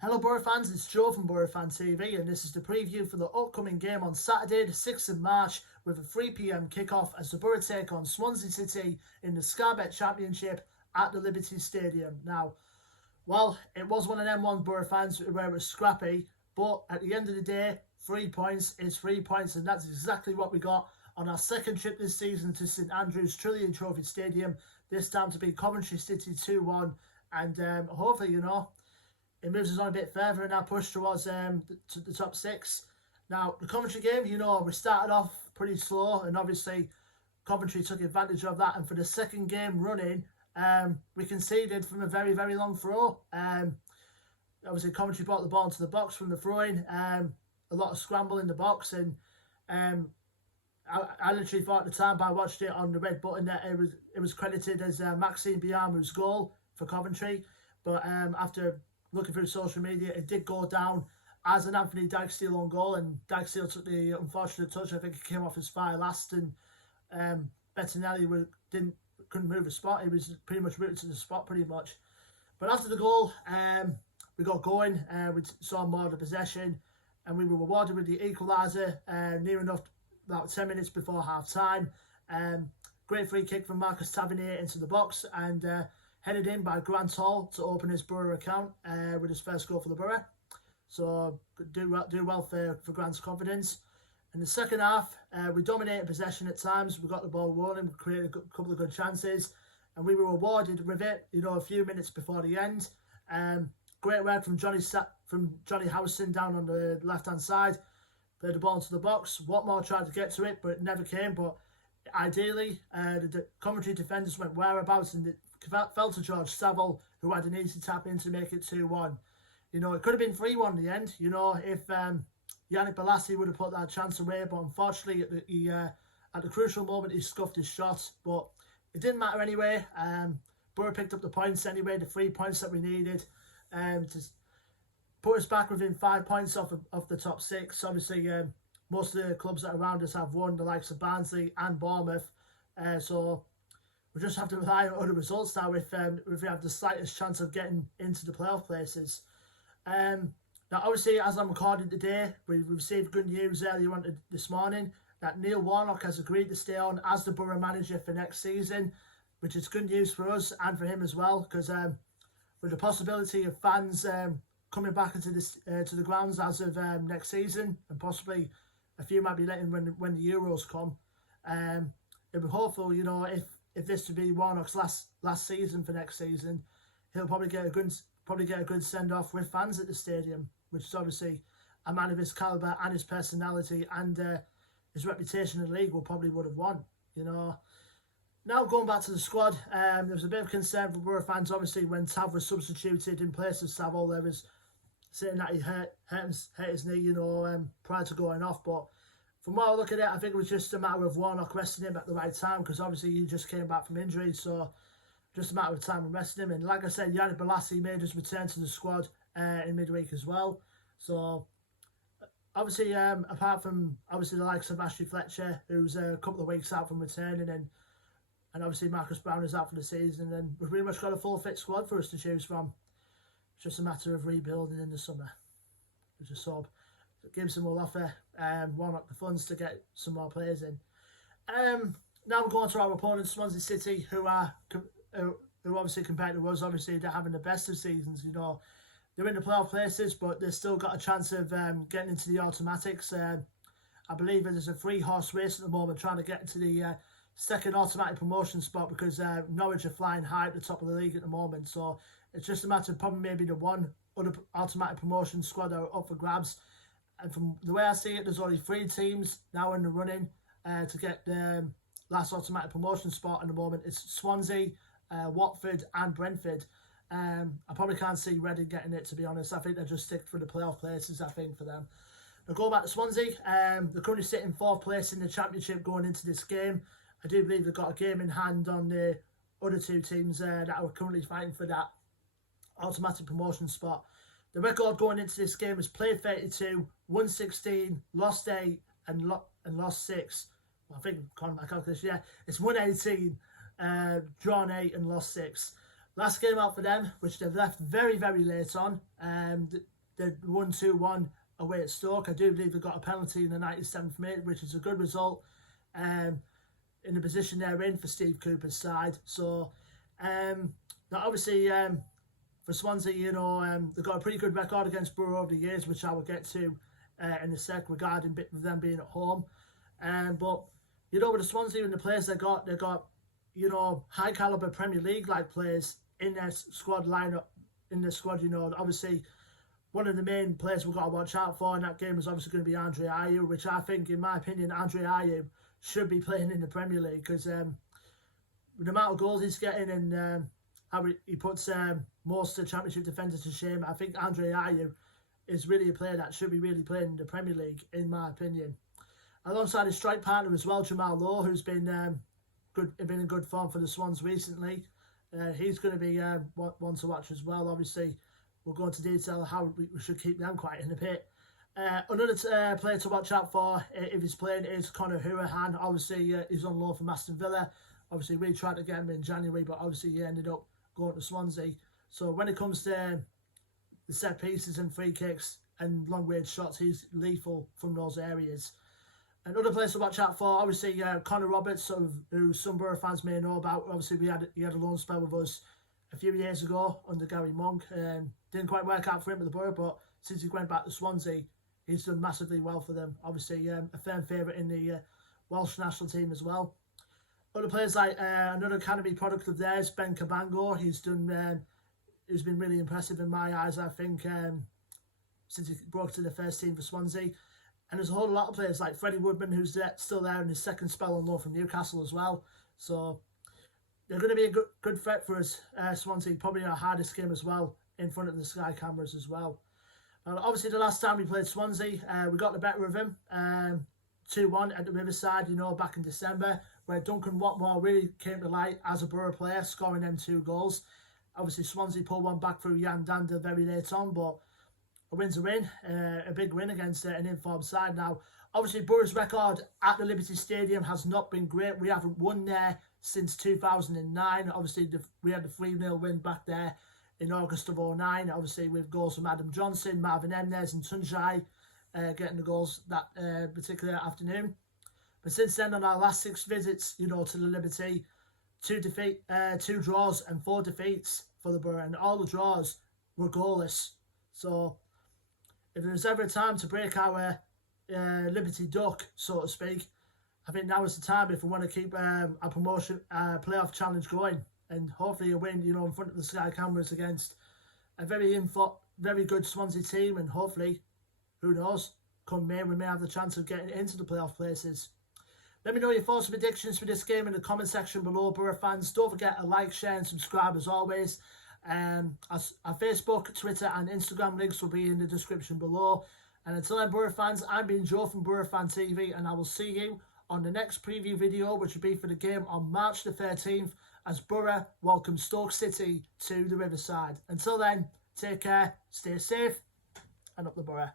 Hello Boro fans, it's Joe from Boro Fan TV and this is the preview for the upcoming game on Saturday the 6th of March with a 3 PM kickoff as the Boro take on Swansea City in the Skybet Championship at the Liberty Stadium. Now, well, it was one of them ones, Boro fans, where it was scrappy, but at the end of the day, 3 points is 3 points, and that's exactly what we got on our second trip this season to St Andrew's Trillion Trophy Stadium, this time to beat Coventry City 2-1, and hopefully, it moves us on a bit further in our push towards the top six. Now, the Coventry game, we started off pretty slow, and obviously Coventry took advantage of that, and for the second game running, we conceded from a very, very long throw. Obviously, Coventry brought the ball into the box from the throw-in, a lot of scramble in the box, and I literally thought at the time, but I watched it on the red button, that it was credited as Maxime Biamu's goal for Coventry, but after looking through social media, it did go down as an Anthony Dijksteel on goal, and Dijksteel took the unfortunate touch. I think he came off his fire last, and Bettinelli couldn't move a spot. He was pretty much rooted to the spot pretty much. But after the goal, we got going. We saw more of the possession, and we were rewarded with the equaliser near enough about 10 minutes before half time. Great free kick from Marcus Tavernier into the box, and headed in by Grant Hall to open his Boro account with his first goal for the Boro. So do well for Grant's confidence. In the second half, we dominated possession at times. We got the ball rolling, we created a couple of good chances, and we were rewarded with it, a few minutes before the end. Great work from Johnny Howson down on the left-hand side. Played the ball into the box. Watmore tried to get to it, but it never came. But ideally, the Coventry defenders went whereabouts, and it fell to George Saville, who had an easy tap in to make it 2-1. It could have been 3-1 in the end, if Yannick Bolasie would have put that chance away, but unfortunately at the crucial moment he scuffed his shot, but it didn't matter anyway. Boro picked up the points anyway, the 3 points that we needed to put us back within 5 points off the top six. Obviously, most of the clubs that are around us have won, the likes of Barnsley and Bournemouth, so we just have to rely on other results now if we have the slightest chance of getting into the playoff places. Now, obviously, as I'm recording today, we received good news earlier on this morning that Neil Warnock has agreed to stay on as the Boro manager for next season, which is good news for us and for him as well, because with the possibility of fans coming back into to the grounds as of next season, and possibly a few might be letting when the Euros come, it'll be hopeful, if this to be Warnock's last season for next season, he'll probably get a good send off with fans at the stadium, which is obviously a man of his calibre and his personality and his reputation in the league would have won. Now going back to the squad, there was a bit of concern for Boro fans obviously when Tav was substituted in place of Saville. There was saying that he hurt his knee, prior to going off, but from what I look at it, I think it was just a matter of Warnock resting him at the right time, because obviously he just came back from injury, so just a matter of time of resting him. And like I said, Yannick Bolasie made his return to the squad in midweek as well. So obviously, apart from obviously the likes of Ashley Fletcher, who's a couple of weeks out from returning, and obviously Marcus Brown is out for the season, and we've pretty much got a full fit squad for us to choose from. It's just a matter of rebuilding in the summer. Which is so Gibson will offer Warnock the funds to get some more players in. Now we're going to our opponents, Swansea City, who obviously compared to us, obviously they're having the best of seasons. They're in the playoff places, but they've still got a chance of getting into the automatics. I believe there's a 3-horse race at the moment trying to get into the second automatic promotion spot, because Norwich are flying high at the top of the league at the moment. So it's just a matter of probably maybe the one other automatic promotion squad are up for grabs. And from the way I see it, there's only 3 teams now in the running to get the last automatic promotion spot at the moment. It's Swansea, Watford and Brentford. I probably can't see Reading getting it, to be honest. I think they'll just stick for the playoff places, I think, for them. Now, go back to Swansea. They're currently sitting 4th place in the Championship going into this game. I do believe they've got a game in hand on the other 2 teams that are currently fighting for that automatic promotion spot. The record going into this game is played 32, won 16, lost 8 and lost 6. Well, I think, according to my calculation, yeah, it's won 18, drawn 8 and lost 6. Last game out for them, which they've left very, very late on. They won 2-1 away at Stoke. I do believe they got a penalty in the 97th minute, which is a good result in the position they're in for Steve Cooper's side. So, now obviously, for Swansea, you know, they've got a pretty good record against Boro over the years, which I will get to in a sec regarding them being at home. But, you know, with the Swansea and the players they've got, you know, high caliber Premier League like players in their squad lineup, you know. Obviously, one of the main players we've got to watch out for in that game is obviously going to be Andre Ayew, which I think, in my opinion, Andre Ayew should be playing in the Premier League, because with the amount of goals he's getting and how he puts most of the Championship defenders to shame, I think Andre Ayew is really a player that should be really playing in the Premier League, in my opinion. Alongside his strike partner as well, Jamal Lowe, who's been in good form for the Swans recently. He's going to be one to watch as well. Obviously, we'll go into detail how we should keep them quiet in a bit. Another player to watch out for if he's playing is Conor Hurahan. Obviously, he's on loan from Aston Villa. Obviously, we tried to get him in January, but obviously he ended up going to Swansea. So when it comes to the set pieces and free kicks and long-range shots, he's lethal from those areas. Another place to watch out for, obviously, Connor Roberts, who some Boro fans may know about. Obviously, he had a loan spell with us a few years ago under Gary Monk. Didn't quite work out for him with the Boro, but since he went back to Swansea, he's done massively well for them. Obviously, a firm favourite in the Welsh national team as well. Other players like another academy product of theirs, Ben Cabango. He's been really impressive in my eyes, I think, since he broke to the first team for Swansea. And there's a whole lot of players like Freddie Woodman, who's still there in his second spell on loan from Newcastle as well. So they're going to be a good threat for us, Swansea. Probably our hardest game as well, in front of the Sky cameras as well. Obviously, the last time we played Swansea, we got the better of him. 2-1 at the Riverside, you know, back in December, where Duncan Watmore really came to light as a Boro player, scoring them 2 goals. Obviously, Swansea pulled one back through Jan Danda very late on, but a win's a win, a big win against an informed side. Now, obviously, Boro's record at the Liberty Stadium has not been great. We haven't won there since 2009. Obviously, we had the 3-0 win back there in August of 2009. Obviously, with goals from Adam Johnson, Marvin Emnes and Tunjai getting the goals that particular afternoon. But since then, on our last 6 visits, you know, to the Liberty, 2 draws and 4 defeats for the Boro, and all the draws were goalless. So if there's ever a time to break our Liberty duck, so to speak, I think now is the time if we want to keep our promotion playoff challenge going, and hopefully a win, you know, in front of the Sky cameras against a very good Swansea team, and hopefully, who knows, come May we may have the chance of getting into the playoff places. Let me know your thoughts and predictions for this game in the comment section below, Boro fans. Don't forget to like, share and subscribe as always. Our Facebook, Twitter and Instagram links will be in the description below. And until then, Boro fans, I'm being Joe from Boro Fan TV, and I will see you on the next preview video, which will be for the game on March the 13th, as Boro welcome Stoke City to the Riverside. Until then, take care, stay safe, and up the Boro.